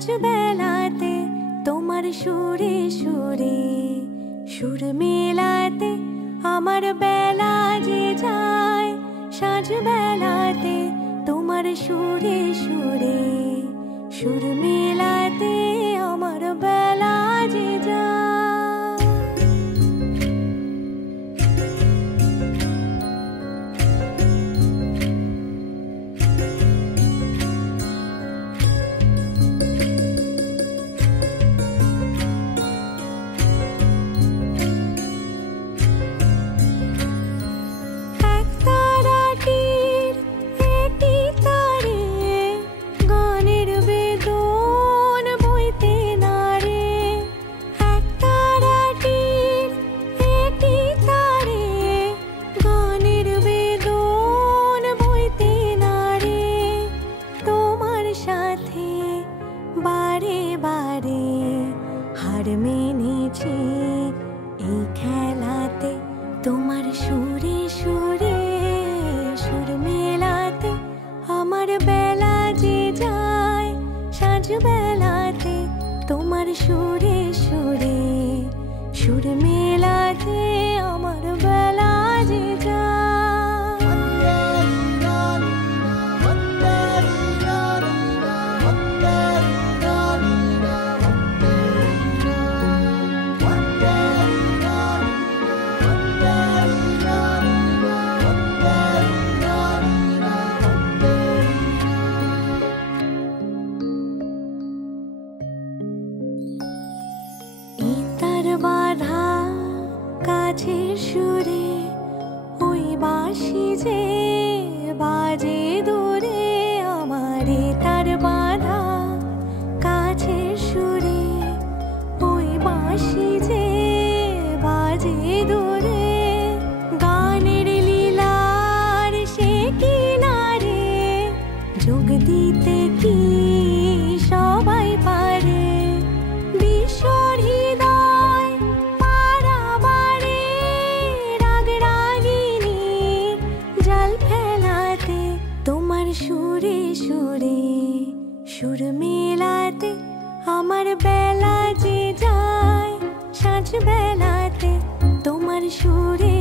সাঁঝ বেলাতে তোমার সুরে সুরে সুর মেলাতে আমার বেলা যে যায়। সাঁঝ বেলাতে তোমার সুরে সুরে সুর মেলাতে আমার বেলা যে যায়। বারে বারে হার মেনেছি এই খেলাতে তোমার সুরে সুরে সুর মেলাতে আমার বেলা যে যায়। সাঁঝ বেলাতে তোমার সুরে সুরে সুর মেলাতে আমার বেলা যে যায়। বাধা কাছের সুরে ওই বাঁশি যে বাজে দূরে আমার তার বাধা কাছের সুরে ওই বাঁশি যে বাজে দূরে। গানের লীলার সে কিনারে যোগ দিতে কি সবাই পারে। বিশ্বর হৃদয় পারাবারে রাগ রাগিনী জল ফেলাতে তোমার সুরে সুরে সুর মেলাতে আমার বেলা যে যায়। সাঁঝ বেলাতে তোমার সুরে